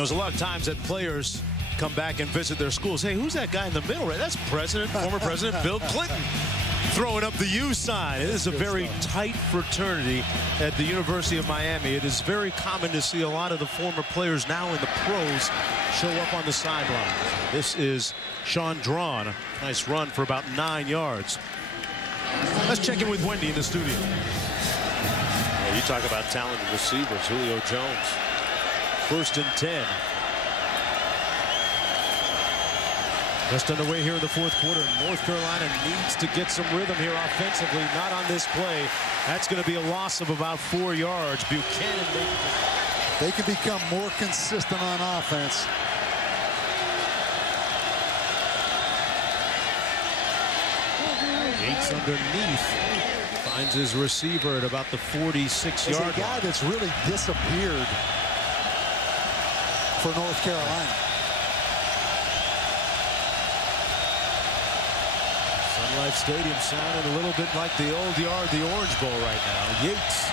There's a lot of times that players come back and visit their schools. Hey, who's that guy in the middle? Right? That's former President Bill Clinton throwing up the U sign. It is a very tight fraternity at the University of Miami. It is very common to see a lot of the former players now in the pros show up on the sideline. This is Sean Drawn. Nice run for about 9 yards. Let's check in with Wendy in the studio. Well, you talk about talented receivers. Julio Jones. 1st and 10. Just underway here in the 4th quarter. North Carolina needs to get some rhythm here offensively. Not on this play. That's going to be a loss of about 4 yards. Buchanan. They can become more consistent on offense. Yates underneath. Finds his receiver at about the 46-yard line. A guy that's really disappeared for North Carolina. Sun Life Stadium sounding a little bit like the old yard, the Orange Bowl right now. Yates.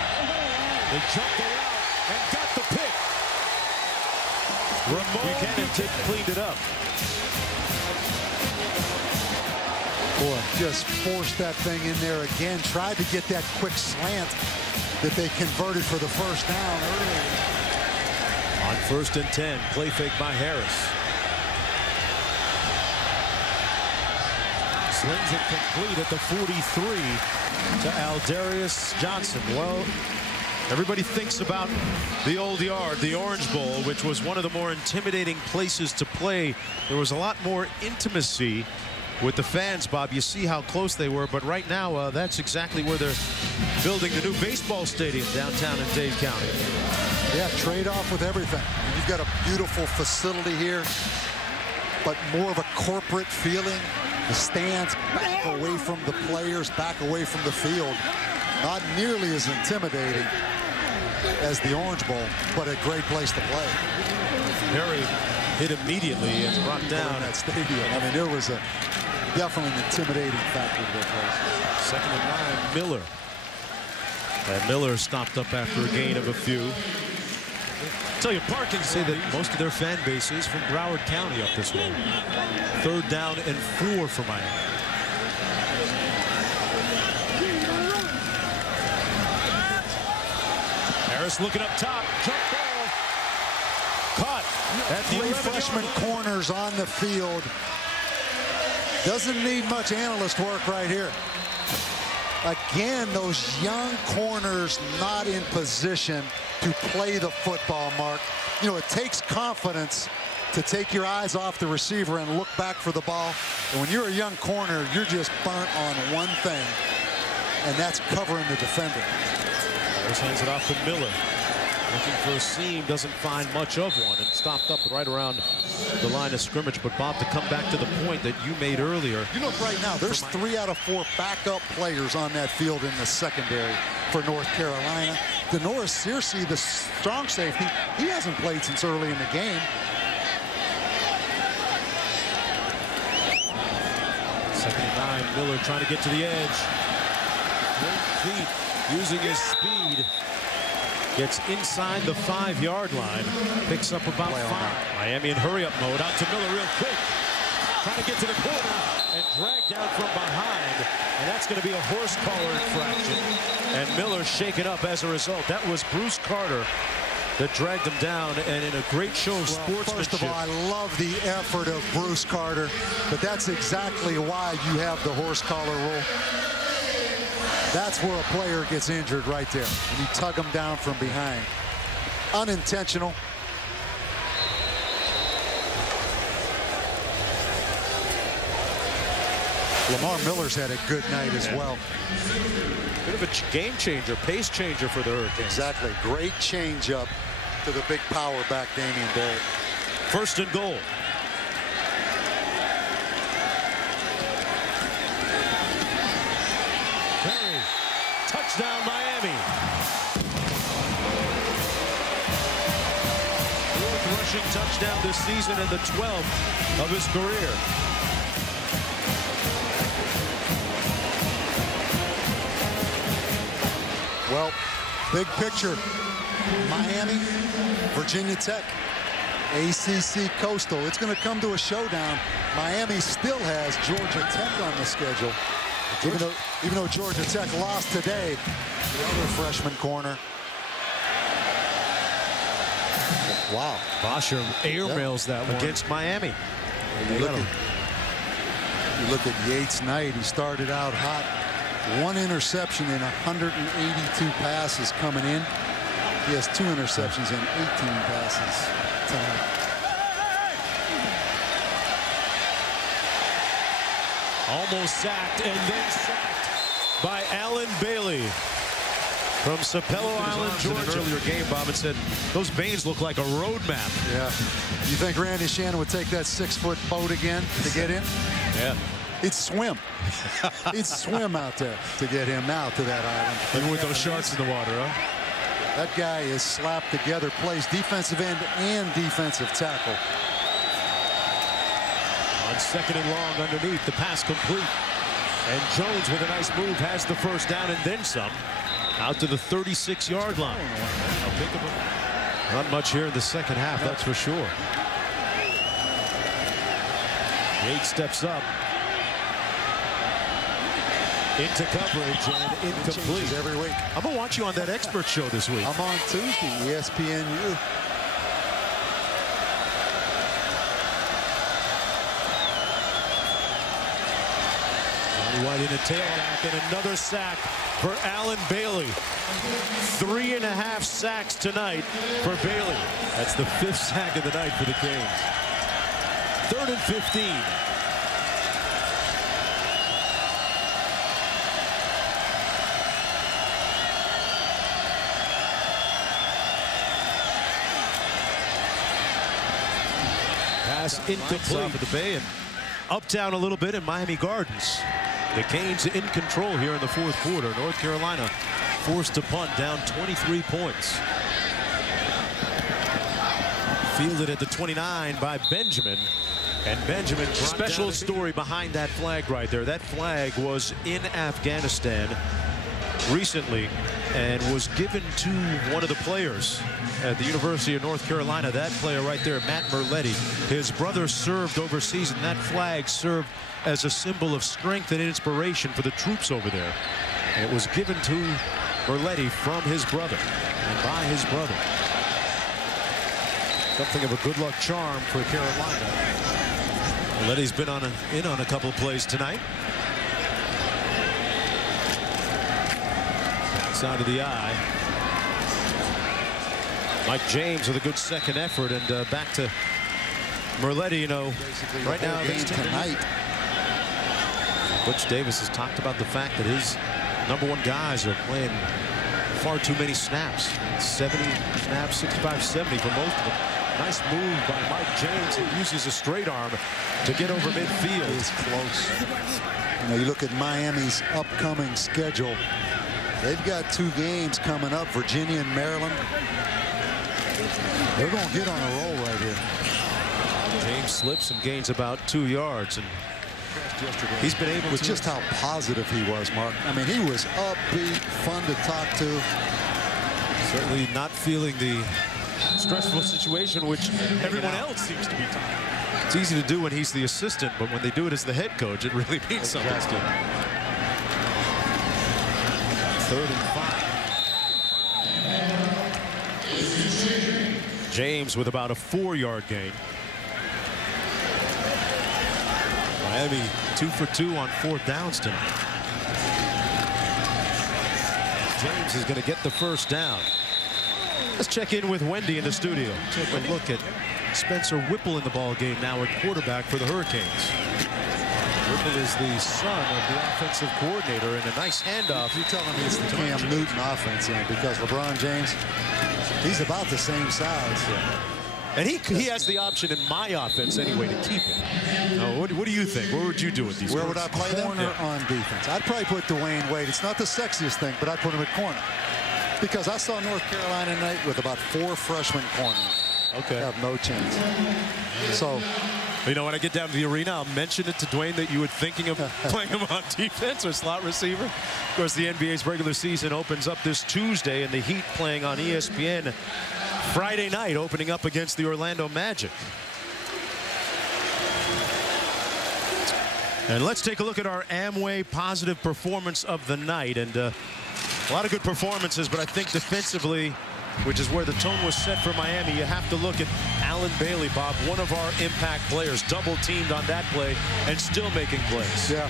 They jumped around and got the pick. Buchanan cleaned it up. Boy, just forced that thing in there again. Tried to get that quick slant that they converted for the 1st down earlier. On 1st and 10, play fake by Harris. Slings it complete at the 43 to Aldarius Johnson. Well, everybody thinks about the old yard, the Orange Bowl, which was one of the more intimidating places to play. There was a lot more intimacy with the fans, Bob. You see how close they were, but right now that's exactly where they're building the new baseball stadium downtown in Dade County. Yeah, trade off with everything. You've got a beautiful facility here, but more of a corporate feeling. The stands back away from the players, back away from the field. Not nearly as intimidating as the Orange Bowl, but a great place to play. Harry hit immediately and brought down that stadium. I mean, there was definitely an intimidating factor to that place. 2nd and 9, Miller. And Miller stopped up after a gain of a few. I'll tell you, Parkins say that most of their fan base is from Broward County up this way. 3rd down and 4 for Miami. Harris looking up top. Jump ball. Caught at the 3 freshman corners on the field. Doesn't need much analyst work right here. Again, those young corners not in position to play the football, Mark. You know, it takes confidence to take your eyes off the receiver and look back for the ball. And when you're a young corner, you're just burnt on one thing, and that's covering the defender. Harris hands it off to Miller. Looking for a seam, doesn't find much of one, and stopped up right around the line of scrimmage. But Bob, to come back to the point that you made earlier. You know, right now, there's 3 out of 4 backup players on that field in the secondary for North Carolina. Denoris Searcy, the strong safety, he hasn't played since early in the game. 2nd and 9, Miller trying to get to the edge. Great feet, using his speed. Gets inside the 5-yard line. Picks up about 5. Miami in hurry-up mode. Out to Miller real quick. Trying to get to the corner and dragged down from behind. And that's going to be a horse collar infraction. And Miller shaken up as a result. That was Bruce Carter that dragged him down, and in a great show of sportsmanship. First of all, I love the effort of Bruce Carter, but that's exactly why you have the horse collar rule. That's where a player gets injured right there. And you tug him down from behind. Unintentional. Lamar Miller's had a good night as well. Bit of a game changer, pace changer for the Hurricanes. Exactly. Great change up to the big power back, Damian Barrett. 1st and goal. Touchdown, Miami. 4th rushing touchdown this season and the 12th of his career. Well, big picture. Miami, Virginia Tech. ACC Coastal. It's going to come to a showdown. Miami still has Georgia Tech on the schedule. Even though Georgia Tech lost today, the other freshman corner. Wow. Bosher airmails that one against Miami. You look at Yates Knight. He started out hot. 1 interception in 182 passes coming in. He has 2 interceptions and 18 passes tonight. Almost sacked and then sacked by Alan Bailey from Sapelo Island, Georgia. In an earlier game, Bob, and said those veins look like a road map. Yeah. You think Randy Shannon would take that 6-foot boat again to get in? Yeah. He'd swim. He'd swim out there to get him now to that island. Even with those sharks in the water, huh? That guy is slapped together, plays defensive end and defensive tackle. On 2nd and long underneath, the pass complete. And Jones with a nice move has the first down and then some. Out to the 36-yard line. Not much here in the second half, that's for sure. Yates steps up. Into coverage and incomplete. Every week. I'm going to watch you on that expert show this week. I'm on Tuesday, ESPNU. White in a tailback and another sack for Alan Bailey. 3.5 sacks tonight for Bailey. That's the 5th sack of the night for the Canes. 3rd and 15. Pass incomplete off of the Bay and uptown a little bit in Miami Gardens. The Canes in control here in the 4th quarter. North Carolina forced to punt, down 23 points. Fielded at the 29 by Benjamin. And Benjamin, special story behind that flag right there. That flag was in Afghanistan recently and was given to one of the players at the University of North Carolina. That player right there, Matt Merletti. His brother served overseas, and that flag served as a symbol of strength and inspiration for the troops over there. And it was given to Merletti from his brother and by his brother. Something of a good luck charm for Carolina. Merletti's been in on a couple of plays tonight. Side of the eye. Mike James with a good second effort, and back to Merletti. You know, right now tonight. Butch Davis has talked about the fact that his #1 guys are playing far too many snaps. 70 snaps, 65, 70 for most of them. Nice move by Mike James. He uses a straight arm to get over midfield. It's close. You know, you look at Miami's upcoming schedule. They've got 2 games coming up, Virginia and Maryland. They're going to get on a roll right here. James slips and gains about 2 yards. And he's been able with to... just how positive he was, Mark. I mean, he was upbeat, fun to talk to. Certainly not feeling the stressful situation which everyone else seems to be talking. It's easy to do when he's the assistant, but when they do it as the head coach, it really means something. 3rd and 5. James with about a 4-yard gain. Miami 2 for 2 on 4th downs tonight. James is going to get the first down. Let's check in with Wendy in the studio. Take a look at Spencer Whipple in the ball game now at quarterback for the Hurricanes. Whipple is the son of the offensive coordinator, and a nice handoff. You're telling me it's the Cam Newton offense, because LeBron James, he's about the same size. Yeah. And he has the option in my offense anyway to keep it. Now, what do you think? What would you do with these? Where would I play them? Corner on defense. I'd probably put Dwayne Wade. It's not the sexiest thing, but I'd put him at corner. Because I saw North Carolina tonight with about 4 freshman corners. Okay. Have no chance. So, you know, when I get down to the arena, I'll mention it to Dwayne that you were thinking of playing him on defense or slot receiver. Of course, the NBA's regular season opens up this Tuesday, and the Heat playing on ESPN Friday night opening up against the Orlando Magic. And let's take a look at our Amway positive performance of the night. And a lot of good performances, but I think defensively, which is where the tone was set for Miami, you have to look at Allen Bailey, Bob, one of our impact players, double teamed on that play and still making plays. Yeah,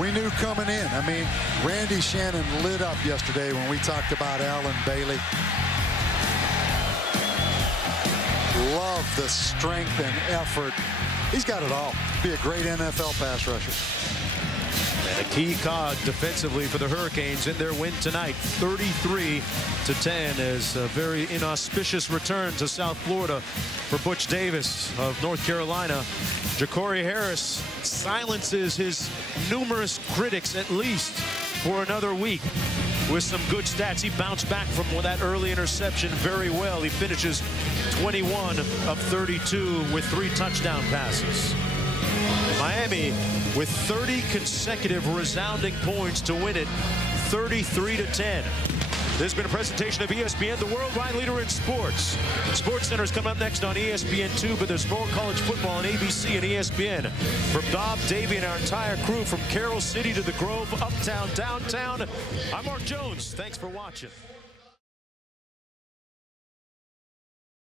we knew coming in. I mean, Randy Shannon lit up yesterday when we talked about Allen Bailey. Love the strength and effort. He's got it all. Be a great NFL pass rusher. And a key cog defensively for the Hurricanes in their win tonight, 33-10, as a very inauspicious return to South Florida for Butch Davis of North Carolina. Ja'Cory Harris silences his numerous critics at least for another week with some good stats. He bounced back from that early interception very well. He finishes 21 of 32 with 3 touchdown passes. Miami with 30 consecutive resounding points to win it, 33-10. This has been a presentation of ESPN, the worldwide leader in sports. SportsCenter is coming up next on ESPN2, but there's more college football on ABC and ESPN. For Bob, Davey, and our entire crew from Carroll City to the Grove, uptown, downtown, I'm Mark Jones. Thanks for watching.